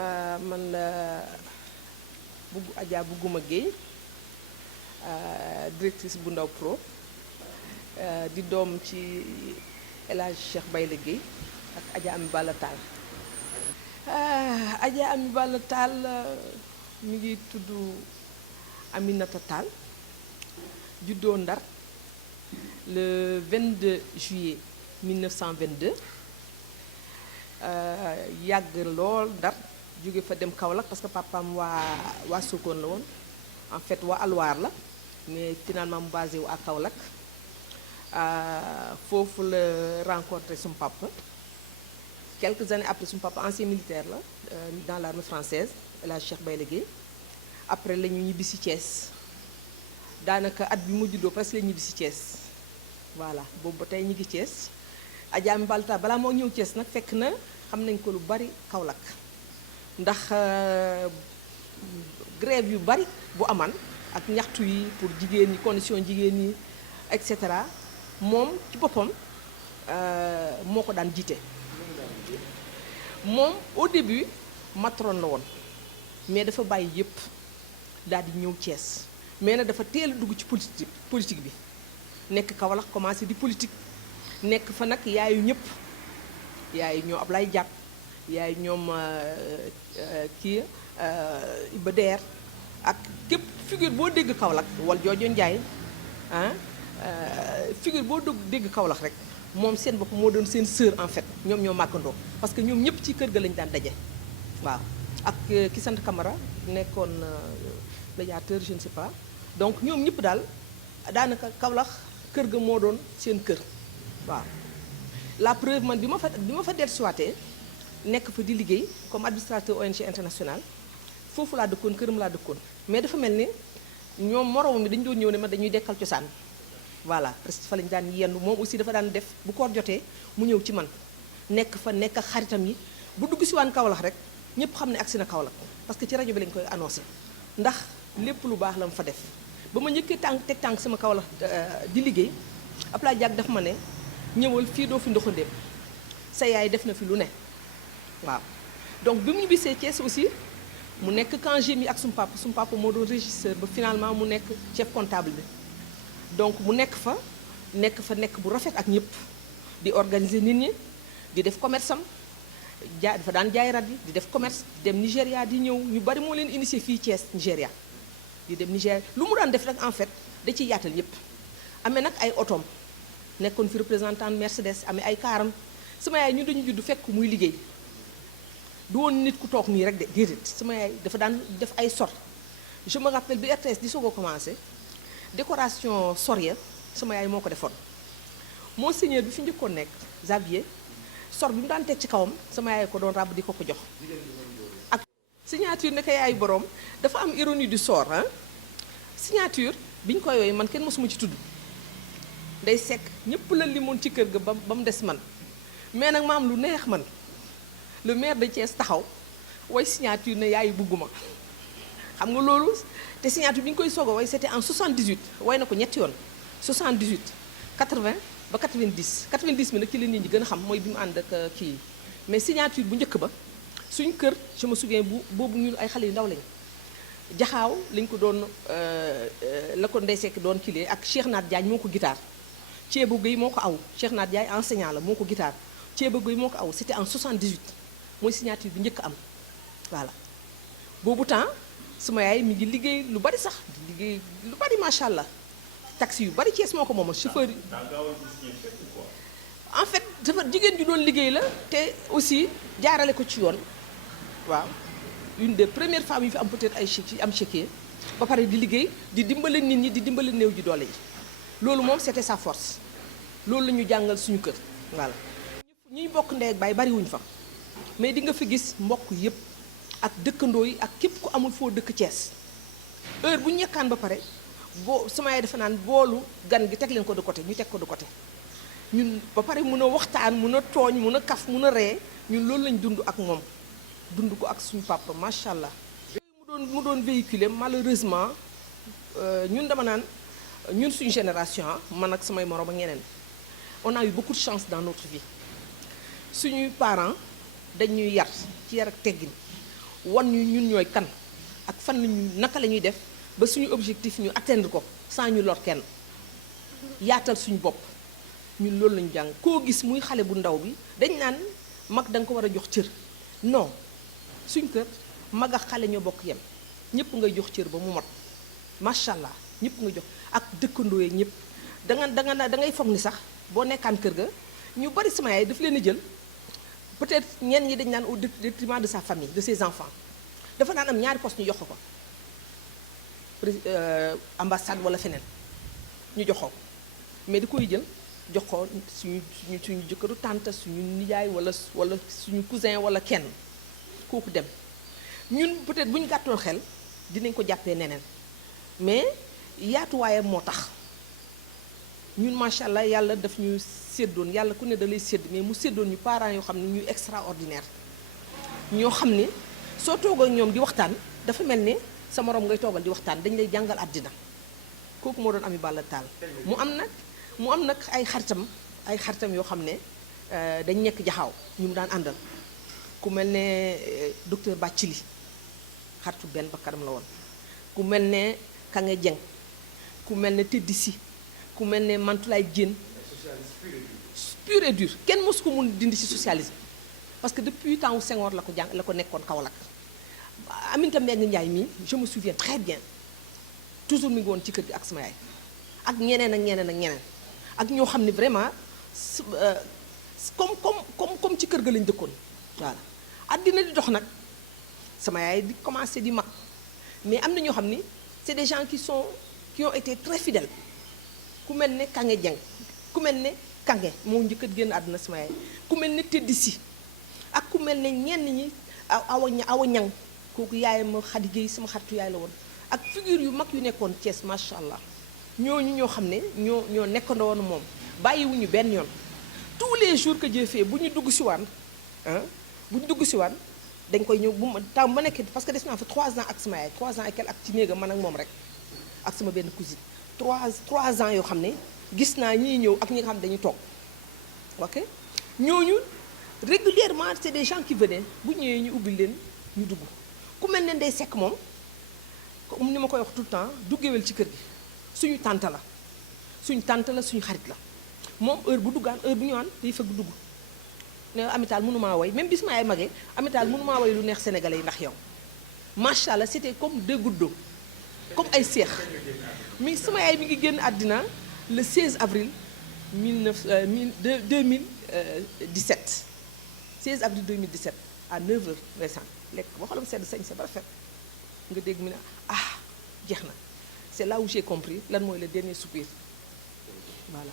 man la Adja Bougouma Gueye directrice bu Ndaw Pro di doom ci El Hadj Cheikh Bayle Gueye ak Adja Ami Balla Tall. Adja Ami Balla Tall mi ngi tudd Aminata Tall juddoo Ndar le 22 juillet 1922 yàgg lool Ndar. jóge fa dem Kaolack parce que papaam waa Sokone la woon en fait waa Alwaar la mais finalement mu basé wu à Kaolack foofu la rencontré sum papa quelques années après sum papa ancien militaire la dans l'armée française El Hadj Cheikh Bayle Gueye après la ñu ñibbi si Thiès daanaka at bi mu juddoo presque la ñibbi si Thiès voilà boobu ba tey ñu ngi Thiès Adja Ami Balla Tall balaa moo ñëw Thiès nag fekk na xam nañ ko lu bari Kaolack ndax grève yu bari bu aman ak ñaxtu yi pour jigéen ñi condition jigéen ñi et cetera moom ci boppam moo ko daan jiite. moom au début matron la woon mais dafa bàyyi yépp daal di ñëw Thiès mais nag dafa teel a dugg ci politique bi nekk Kaolack commencé di politique nekk fa nag yaayu ñëpp yaayu ñoo Ablaye Diack yaay ñoom kii Iba Der ak képp figure boo dégg Kaolack wal joojo Njaay figure boo dégg Kaolack rek moom seen bopp moo doon seen sœur en fait ñoom ñoo màggandoo parce que ñoom ñëpp ci kër ga lañu daan daje waaw ak ki sant Camara nekkoon médiateur je ne sais pas donc ñoom ñëpp daal daanaka Kaolack kër ga moo doon seen kër waaw la preuve man bi ma fa dellusiwaatee nekk fa di liggéey comme administrateur ONG international foofu laa dëkkoon këram laa dëkkoon mais dafa mel ni ñoom moroom mi dañu doon ñëw ne ma dañuy dekkal cosaan voilà parce que fa lañu daan yendu moom aussi dafa daan def bu koor jotee mu ñëw ci man nekk fa nekk ak xaritam yi bu dugg si waan Kaolack rek ñëpp xam ne agsi na Kaolack parce que ci rajo bi lañ koy annoncé ndax lépp lu baax la mu fa def ba ma njëkkee teg tànk sama Kaolack di liggéey Ablaye Diack daf ma ne ñëwal fii doo fi ndoxandéem sa yaay def na fi lu ne waaw donc bi mu ñu bisee Thiès aussi mu nekk camp GMI ak sum papa moo doon régisseur ba finalement mu nekk chef comptable bi donc mu nekk fa nekk bu rafet ak ñëpp di organiser nit ñi di def commerce am dafa daan jaay rat yi di def commerce di dem Nigéria di ñëw ñu bari moo leen initié fii Thiès Nigéria di dem Nigéria lu mu daan def rek en fait da ciy yaatal yëpp amee nag ay otoom nekkoon fi représentant Mercedes amee ay kaaram sama yaay ñu dañu judd fekk muy liggéey du woon nit ku toog nii rek de déedéet sama yaay dafa daan def ay sor je me rappelle bi RTS di soog a commencé décoration sor ya sama yaay moo ko defoon monseigneur bi fi njëkkoon nekk Xavier sor bi mu daan teg ci kawam sama yaay ko doon ràbb di ko jox ak signature nekk yaayu boroom dafa am ironie du sort signature bi ñu ko yooyu man kenn mosuma ci tudd day sekk ñëpp la limoon ci kër ga ba mu des man mais nag ma am lu neex man le maire de Thiès taxaw way signature ne yaayu bugguma xam nga loolu te signature bi ñu koy soog a way c'était en 78 way na ko ñetti yoon 78 80 ba 90 90 bi nag ci la nit ñi gën a xam mooy bi mu ànd ak kii mais signature bu njëkk ba suñ kër je me souviens boobu ñun ay xale yu ndaw lañ jaxaaw lañ ko doon la ko Ndeye Seck doon kilee ak Cheikh Naat Diagne moo ko guitare Thieba Gueye moo ko aw Cheikh Naat Diagne enseignant la moo ko guitare Thieba Gueye moo ko aw c'était en 78 mooy signature bi njëkk am voilà boobu temps suma yaay mi ngi liggéey lu bari sax di liggéey lu bari macha allah taxi yu bari Thiès moo ko moomal chauffeur yi en fait dafa jigéen ju doon liggéey la te aussi jaarale ko ci yoon waaw une des premières femmes yu fi am peut-être ay chèques yi am chéquier ba pare di liggéey di dimbale nit ñi di dimbale néew ji doole yi loolu moom c'était sa force loolu la ñu jàngal suñu kër voilà ñuy bokk ndey ak baay bariwuñ fa mais di nga fi gis mbokk yépp ak dëkkandoo yi ak képp ku amul foo dëkk Thiès heure bu ñu ñekkaan ba pare boo sama yaay dafa naan boolu gan gi teg leen ko de côté ñu teg ko de côté ñun ba pare mun a waxtaan mun a tooñ mun a kaf mun a ree ñun loolu lañ dund ak moom dund ko ak suñu papa macha allah. mu doon véhiculer malheureusement ñun dama naan ñun suñu génération man ak samay morom ak ñeneen on a eu beaucoup de chance dans notre vie suñuy parents dañuy yar ci yar ak teggin wan ñu ñun ñooy kan ak fan lañu naka la ñuy def ba suñu objectif ñu atteindre ko sans ñu lor kenn yaatal suñu bopp ñun loolu lañu jàng. koo gis muy xale bu ndaw bi dañ naan mag da nga ko war a jox cër non suñ kër mag ak xale ñoo bokk yem ñëpp ngay jox cër ba mu mot macha allah ñëpp nga jox ak dëkkandoo yi ñëpp da ngay foog ni sax boo nekkaan kër ga ñu bari sama yaay daf leen a jël peut-être ñenn ñi dañ naan au détriment de sa famille de ses enfants dafa naan am ñaari poste ñu jox ko ambassade wala feneen ñu jox ko mais di koy jël jox ko suñu jëkkëru tante suñu nijaay wala suñu cousin wala kenn kooku dem ñun peut-être bu ñu gàttoon xel dinañ ko jàppee neneen mais yaatuwaayam moo tax ñun macha allah yàlla daf ñu séddoon yàlla ku ne da lay sédd mais mu séddoon ñu parents yoo xam ne ñuy extraordinaire ñoo xam ne soo toogoo ak ñoom di waxtaan dafa mel ne sa morom ngay toogal di waxtaan dañ lay jàngal àddina kooku moo doon Ami Balla Tall mu am nag ay xaritam yoo xam ne dañ nekk jaxaaw ñu mu daan àndal ku mel ne docteur Bathily xaritu benn bakkanam la woon ku mel ne Kange Dieng ku mel ne Teddy Sy ku mel ne Mantoulaye Diène pur et dur kenn mosu ko mun dindi ci socialisme parce que depuis temps wu Senghor la ko nekkoon Kaolack. Aminata Mbengue Ndiaye mii je me souviens très bien toujours mi ngi woon ci kër gi ak sama yaay ak ñeneen ak ñoo xam ne vraiment comme ci kër ga lañ dëkkoon voilà. àddina di dox nag sama yaay di commencé di mag mais am na ñoo xam ni c'est des gens qui ont été très fidèles ku mel ne Kange Dieng ku mel ne Kange moo njëkk a génn àdduna sama yaay ku mel ne Teddy Sy ak ku mel ne ñenn ñi awa ñang kooku yaayam ma Khady Gueye sama xaritu yaay la woon ak figure yu mag yu nekkoon Thiès macha allah ñooñu ñoo xam ne ñoo nekkandoo woon moom bàyyiwuñu benn yoon tous les jours que Dieu fait bu ñu dugg si waan dañ koy ñëw bu ma taw ma nekk parce que des naa fa 3 ans ak sama yaay 3 ans et quelques ak ci néegam man ak moom rek ak sama benn cousine 3 ans yoo xam ne gis naa ñiy ñëw ak ñi nga xam ne dañuy toog ok ñooñu régulièrement c'est des gens qui venaient bu ñëwee ñu ubbil leen ñu dugg ku mel ne Ndeye Seck moom comme ni ma koy wax tout le temps du géwél ci kër gi suñu tante la suñu xarit la moom heure bu ñëwaan day fëgg dugg ne Amital mënumaa woy même bis ma ay magee Amital mënumaa woy lu neex sénégalais yi ndax yow macha allah c'était comme deux gouttes d'eau comme ay seex mi sama yaay mi ngi génn àddina le 16 avril 2017 16 avril 2017 à 9h récent lekk boo xolam sedd sañ sa ba rafet nga dégg mu ne jeex na c'est là où j'ai compris lan mooy le dernier soupir voilà